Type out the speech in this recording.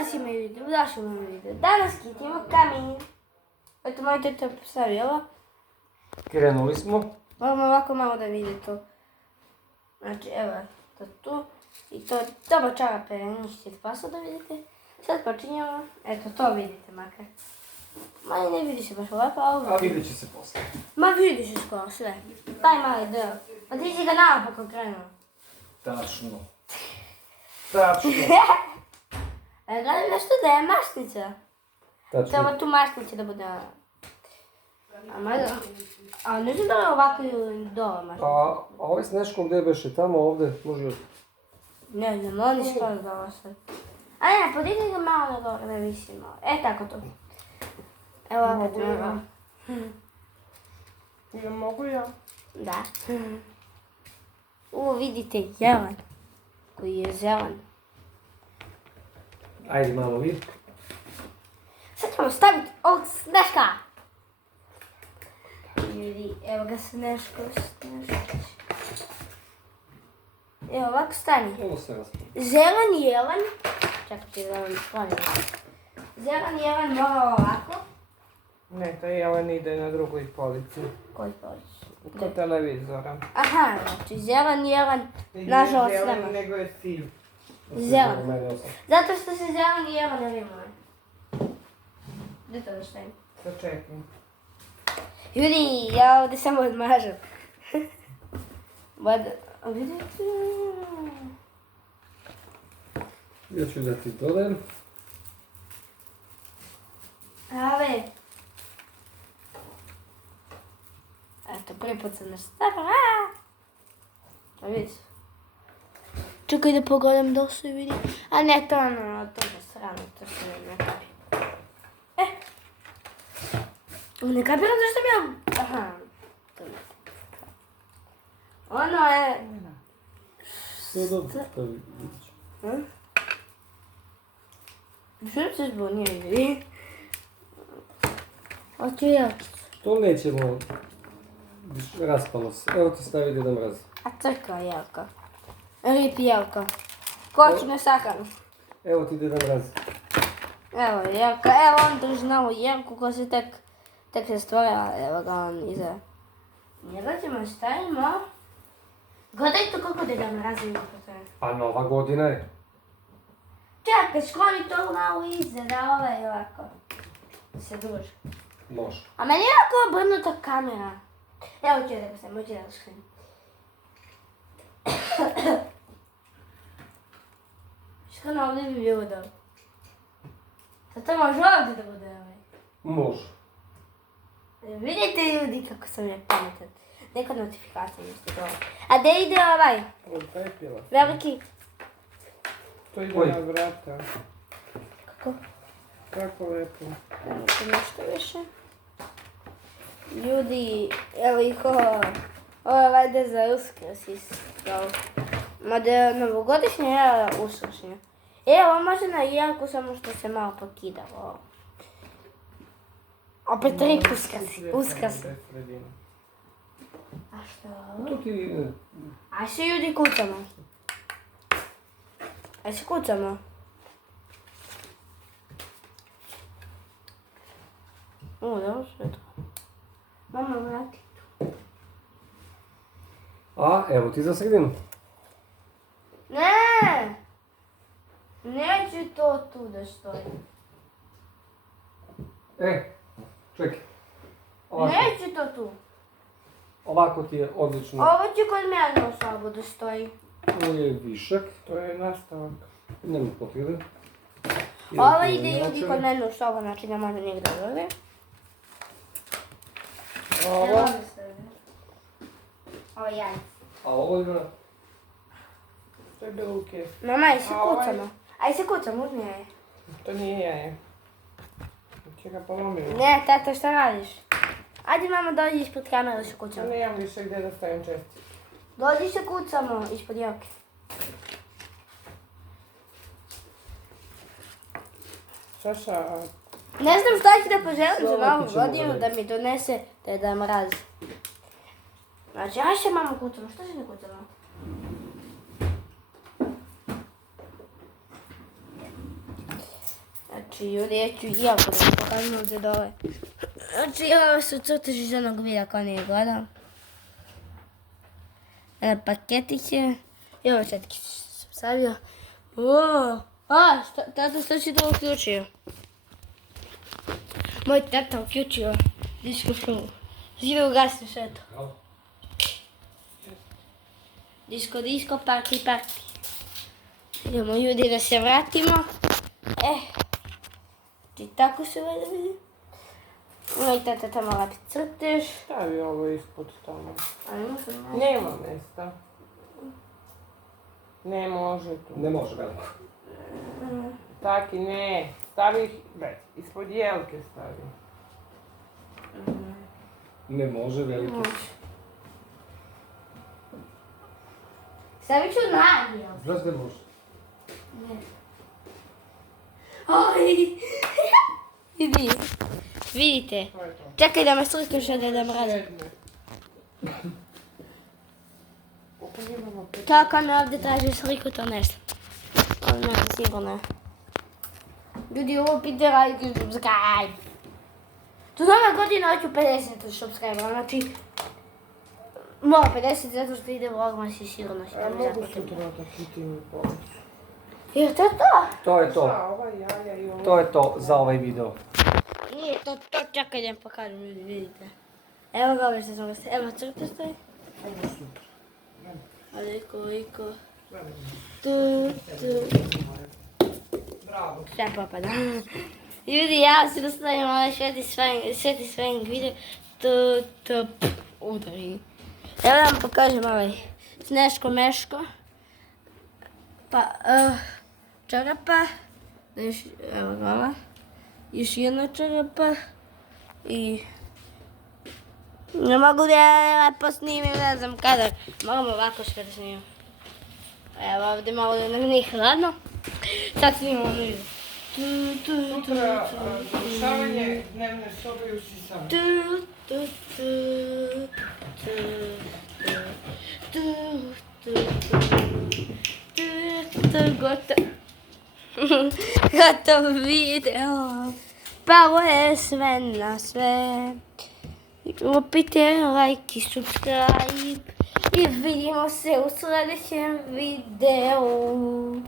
Pozdrav svima ljudi, došli u moj video. Danas kitimo kamen. Eto, moj teta je postavila. Krenuli smo. Moramo ovako malo da vidite to. Znači, evo, to tu. I to dobro čarape, nećete pasno da vidite. Sad počinjamo. Eto, to vidite makar. Ma ne vidi se baš ovako, ali... A vidjet će se poslije. Ma vidi se skoro sve. Taj mali deo. Pa ti si ga napokon krenuo. Tačno. Tačno. Gledaj nešto da je mašnica. Tačno. Treba tu mašnice da bude... A ne znam da li je ovako ili dole mašnica. A ovaj Sneško gdje beše? Tamo, ovdje, može još. Ne znam, oni skoro dole sad. A ne, podigni ga malo na gore, ne visi malo. E, tako to. Evo opet malo. Ja mogu ja? Da. Vidite, jelen. Koji je zelen. Ajde, malo vid. Sad ćemo staviti ovog Sneška. Ljudi, evo ga Sneško. Evo ovako stani. Ovo se raspao. Zelen jelen. Čekajte da vam sklonim. Zelen jelen mora ovako. Ne, to jelen ide na drugoj polici. Koji polici? Kod televizora. Aha, znači zelen jelen, nažalost Nije nema. zelen, nego je siv. Zelen. Zato što se zelen jelen ne vima. Gdje to da stavim? Sačekaj. Ljudi, ja ovdje samo odmažem. Vidite? Ja ću da ti dodajem. Ave. Eto, prvi put sam nešto stavila. Pa vidiš. Čekaj da pogledam da se vidi. A ne, to ono, to je srano, to se ne kapi. Ne kapiram zašto mi je... Aha. To ne. Ono je... Sve dobro, to vidit ću. Što se zbunio vidi? Hoću jelkicu. Što nećemo? Raspalo se. Evo ti stavi Deda Mraz. A crkva jelka. Rip jelka. Ko će me sahranu? Evo ti Deda Mraz. Evo jelka, evo on drži novu jelku koja se tek se stvorila, evo ga on iza. Njega ćemo stavimo. Gledajte koliko Deda Mraza ima postoje. Pa Nova godina je. Čekaj, skloni to malo iza, da ovaj ovako. Da se druži. Može. A meni je ovako obrnuta kamera. Evo ću da ga stavim, hoću da ga skrenim. Skreno ovdje bi bilo dobro. Sad to može ovdje da bude ovaj. Može. Vidite ljudi kako sam ja pametan. Neka notifikacija nešto dobro. A gdje ide ovaj? Odpepila. Veliki? To ide Koji? na vrata. Kako? Kako lepo. Nemojte nešto više. Ljudi, evo ih ovo. Ovo je valjda za Uskrs isto. Mada je novogodišnje, je uskršnje. Evo, može na jelku, samo što se malo pokidalo. Opet rip Uskrs. A što? Tu ti... Aj se ljudi kucamo. Aj se kucamo. Dobro sve to. Mama, vrati tu. A, evo ti za sredinu. Ne! Neću to tu da stoji. Čekaj. Ovako. Neću to tu. Ovako ti je odlično. Ovo će kod mene u sobu da stoji. Ovo je višak. To je nastavak. Nema potrebe. Ovo ide ljudi kod mene u sobu, znači ne može nigdje da dođe. Ovo? Ovo je jajce. A ovo ima... To je ruke. Mama, aj se A ovaj? kucamo. Aj se kucamo, uzmi jaje. To nije jaje. Če ga polomimo. Ne, tata, šta radiš? Ajde mama, dođi ispod kamere da se To kucamo. nemam više gdje da stavim česticu. Dođi se kucamo ispod jelke. Šaša, Ne znam šta ću da poželim za Slovaki novu ćemo godinu da mi donese Deda Mraz. Znači, aj se mama kucamo, što se ne kucamo? Znači, ljudi, ja ću jako da pokažem ovdje dole. Znači, ovo su crteži iz onog videa ko nije gledao. Paketiće. I ovo četki sam stavio. Tata, što si to uključio? Moj tata uključio disko šumu. Žive ugasni sve to. Disko, party. Idemo ljudi da se vratimo. I tako se vede vidi. Moj tata tamo lapi crtež. Stavi ovo ispod tamo. Ali možem ne. Nema mjesta. Ne može tu. Ne može veliko. Taki ne. Stavi ih ispod jelke stavi. Ne može veliko. Stavit ću nagijel. Znaš da može? Vidite. To je to. Čekaj da me slikaš da mrazim. Koliko imamo? Kako me ovdje traži sliku, to ne znam. Ali ne, sigurno. Ljudi, ovo pite like i subscribe. Do nove godine hoću 50 subscribera, znači... Mora 50 zato što ide vlogmas i sigurno će A mi mogu zapotrebno. sutra da hitim i pomoć. Jer to je to? To je to. Šta, ova jaja i ovo? To je to za ovaj video. Nije to, čekaj da vam pokažem, ljudi, vidite. Evo ga ove što sam ga stavio, evo crte stoji. Ovo super. Ali koliko... Sve Tu. Bravo. Sve popada. Ljudi, ja se dostavim ovaj sveti svojim video. Udari. Evo da vam pokažem ovaj Sneško Meško. Pa, čarapa. Evo ga ova. Još jedna čarapa. I... Ne mogu da ja lepo snimim, ne znam kada. Moram ovako što da snimim. Evo ovdje malo da nam nije hladno. Sad snimamo video. Sutra završavanje dnevne sobe u Sisanu. Gotov video. Pa ovo je sve na sve. Lupite like i subscribe. I vidimo se u sljedećem videu.